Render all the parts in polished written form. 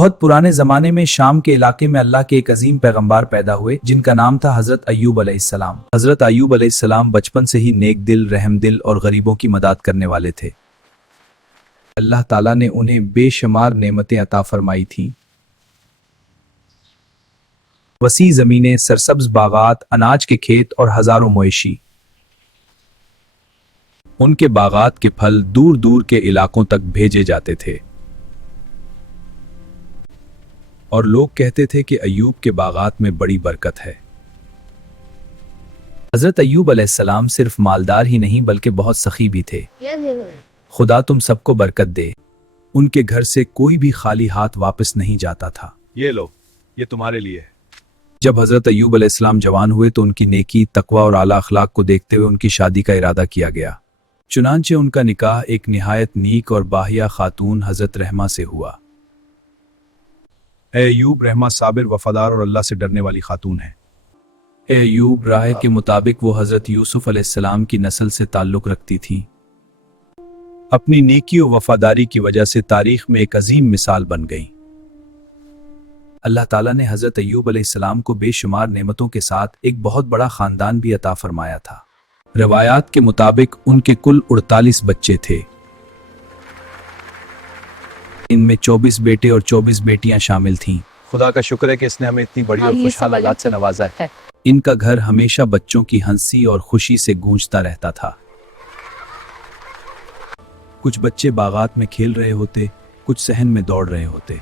بہت پرانے زمانے میں شام کے علاقے میں اللہ کے ایک عظیم پیغمبر پیدا ہوئے جن کا نام تھا حضرت ایوب علیہ السلام۔ حضرت ایوب علیہ السلام بچپن سے ہی نیک دل، رحم دل اور غریبوں کی مدد کرنے والے تھے۔ اللہ تعالیٰ نے انہیں بے شمار نعمتیں عطا فرمائی تھیں۔ وسیع زمینیں، سرسبز باغات، اناج کے کھیت اور ہزاروں مویشی۔ ان کے باغات کے پھل دور دور کے علاقوں تک بھیجے جاتے تھے اور لوگ کہتے تھے کہ ایوب کے باغات میں بڑی برکت ہے۔ حضرت ایوب علیہ السلام صرف مالدار ہی نہیں بلکہ بہت سخی بھی تھے۔ خدا تم سب کو برکت دے۔ ان کے گھر سے کوئی بھی خالی ہاتھ واپس نہیں جاتا تھا۔ یہ لو، یہ تمہارے لیے ہے۔ جب حضرت ایوب علیہ السلام جوان ہوئے تو ان کی نیکی، تقوی اور اعلیٰ اخلاق کو دیکھتے ہوئے ان کی شادی کا ارادہ کیا گیا۔ چنانچہ ان کا نکاح ایک نہایت نیک اور باحیا خاتون حضرت رحمہ سے ہوا۔ اے ایوب، رحمہ صابر، وفادار اور اللہ سے ڈرنے والی خاتون ہے۔ اے ایوب راہ کے مطابق وہ حضرت یوسف علیہ السلام کی نسل سے تعلق رکھتی تھیں۔ اپنی نیکی و وفاداری کی وجہ سے تاریخ میں ایک عظیم مثال بن گئی۔ اللہ تعالیٰ نے حضرت ایوب علیہ السلام کو بے شمار نعمتوں کے ساتھ ایک بہت بڑا خاندان بھی عطا فرمایا تھا۔ روایات کے مطابق ان کے کل 48 بچے تھے۔ ان میں 24 بیٹے اور 24 بیٹیاں شامل تھیں۔ خدا کا شکر ہے کہ اس نے ہمیں اتنی بڑی اور خوشحال اولاد سے نوازا ہے۔ ان کا گھر ہمیشہ بچوں کی ہنسی اور خوشی سے گونجتا رہتا تھا۔ کچھ بچے باغات میں کھیل رہے ہوتے، کچھ صحن میں دوڑ رہے ہوتے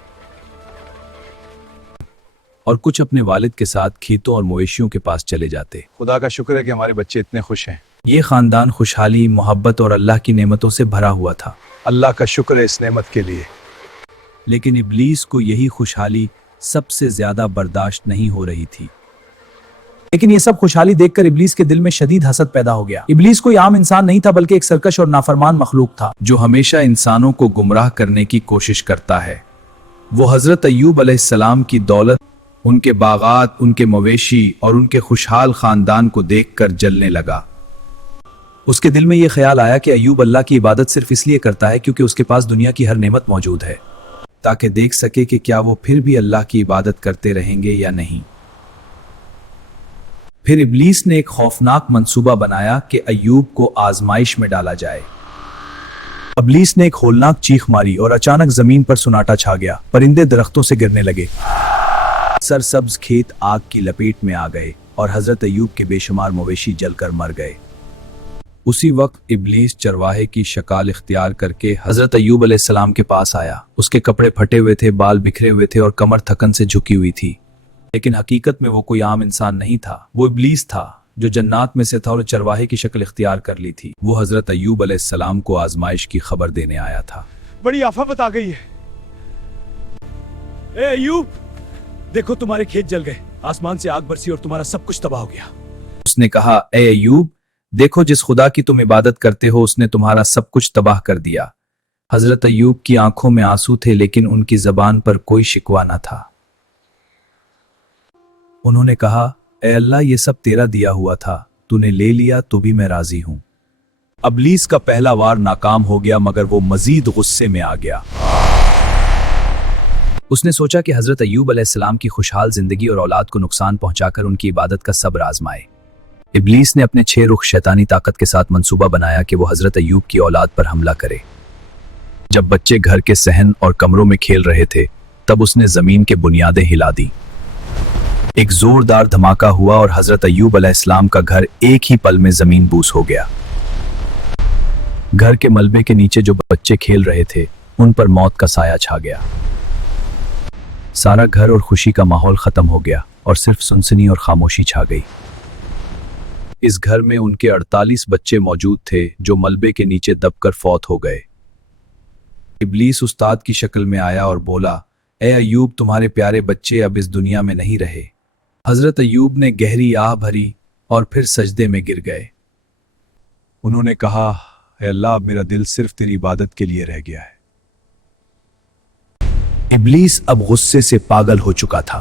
اور کچھ اپنے والد کے ساتھ کھیتوں اور مویشیوں کے پاس چلے جاتے۔ خدا کا شکر ہے کہ ہمارے بچے اتنے خوش ہیں۔ یہ خاندان خوشحالی، محبت اور اللہ کی نعمتوں سے بھرا ہوا تھا۔ اللہ کا شکر ہے اس نعمت کے لیے۔ لیکن ابلیس کو یہی خوشحالی سب سے زیادہ برداشت نہیں ہو رہی تھی۔ لیکن یہ سب خوشحالی دیکھ کر ابلیس کے دل میں شدید حسد پیدا ہو گیا۔ ابلیس کوئی عام انسان نہیں تھا بلکہ ایک سرکش اور نافرمان مخلوق تھا جو ہمیشہ انسانوں کو گمراہ کرنے کی کوشش کرتا ہے۔ وہ حضرت ایوب علیہ السلام کی دولت، ان کے باغات، ان کے مویشی اور ان کے خوشحال خاندان کو دیکھ کر جلنے لگا۔ اس کے دل میں یہ خیال آیا کہ ایوب اللہ کی عبادت صرف اس لیے کرتا ہے کیونکہ اس کے پاس دنیا کی ہر نعمت موجود ہے، تاکہ دیکھ سکے کہ کیا وہ پھر بھی اللہ کی عبادت کرتے رہیں گے یا نہیں۔ پھر ابلیس نے ایک خوفناک منصوبہ بنایا کہ ایوب کو آزمائش میں ڈالا جائے۔ ابلیس نے ایک ہولناک چیخ ماری اور اچانک زمین پر سناٹا چھا گیا۔ پرندے درختوں سے گرنے لگے، سرسبز کھیت آگ کی لپیٹ میں آ گئے اور حضرت ایوب کے بے شمار مویشی جل کر مر گئے۔ اسی وقت ابلیس چرواہے کی شکل اختیار کر کے حضرت ایوب علیہ السلام کے پاس آیا۔ اس کے کپڑے پھٹے ہوئے تھے، بال بکھرے ہوئے تھے اور کمر تھکن سے جھکی ہوئی تھی۔ لیکن حقیقت میں وہ کوئی عام انسان نہیں تھا، وہ ابلیس تھا جو جنات میں سے تھا اور چرواہے کی شکل اختیار کر لی تھی۔ وہ حضرت ایوب علیہ السلام کو آزمائش کی خبر دینے آیا تھا۔ بڑی آفت آ گئی ہے۔ اے ایوب، دیکھو تمہارے کھیت جل گئے، آسمان سے آگ برسی اور تمہارا سب کچھ تباہ ہو گیا۔ اس نے کہا، اے ایوب، دیکھو جس خدا کی تم عبادت کرتے ہو اس نے تمہارا سب کچھ تباہ کر دیا۔ حضرت ایوب کی آنکھوں میں آنسو تھے لیکن ان کی زبان پر کوئی شکوہ نہ تھا۔ انہوں نے کہا، اے اللہ، یہ سب تیرا دیا ہوا تھا، تو نے لے لیا تو بھی میں راضی ہوں۔ ابلیس کا پہلا وار ناکام ہو گیا مگر وہ مزید غصے میں آ گیا۔ اس نے سوچا کہ حضرت ایوب علیہ السلام کی خوشحال زندگی اور اولاد کو نقصان پہنچا کر ان کی عبادت کا صبر آزمائے۔ ابلیس نے اپنے 6 رخ شیطانی طاقت کے ساتھ منصوبہ بنایا کہ وہ حضرت ایوب کی اولاد پر حملہ کرے۔ جب بچے گھر کے صحن اور کمروں میں کھیل رہے تھے تب اس نے زمین کے بنیادیں ہلا دی۔ ایک زوردار دھماکہ ہوا اور حضرت ایوب علیہ السلام کا گھر ایک ہی پل میں زمین بوس ہو گیا۔ گھر کے ملبے کے نیچے جو بچے کھیل رہے تھے ان پر موت کا سایہ چھا گیا۔ سارا گھر اور خوشی کا ماحول ختم ہو گیا اور صرف سنسنی اور خاموشی چھا گئی۔ اس گھر میں ان کے 48 بچے موجود تھے جو ملبے کے نیچے دب کر فوت ہو گئے۔ ابلیس استاد کی شکل میں آیا اور بولا، اے ایوب، تمہارے پیارے بچے اب اس دنیا میں نہیں رہے۔ حضرت ایوب نے گہری آہ بھری اور پھر سجدے میں گر گئے۔ انہوں نے کہا، اے اللہ، اب میرا دل صرف تیری عبادت کے لیے رہ گیا ہے۔ ابلیس اب غصے سے پاگل ہو چکا تھا۔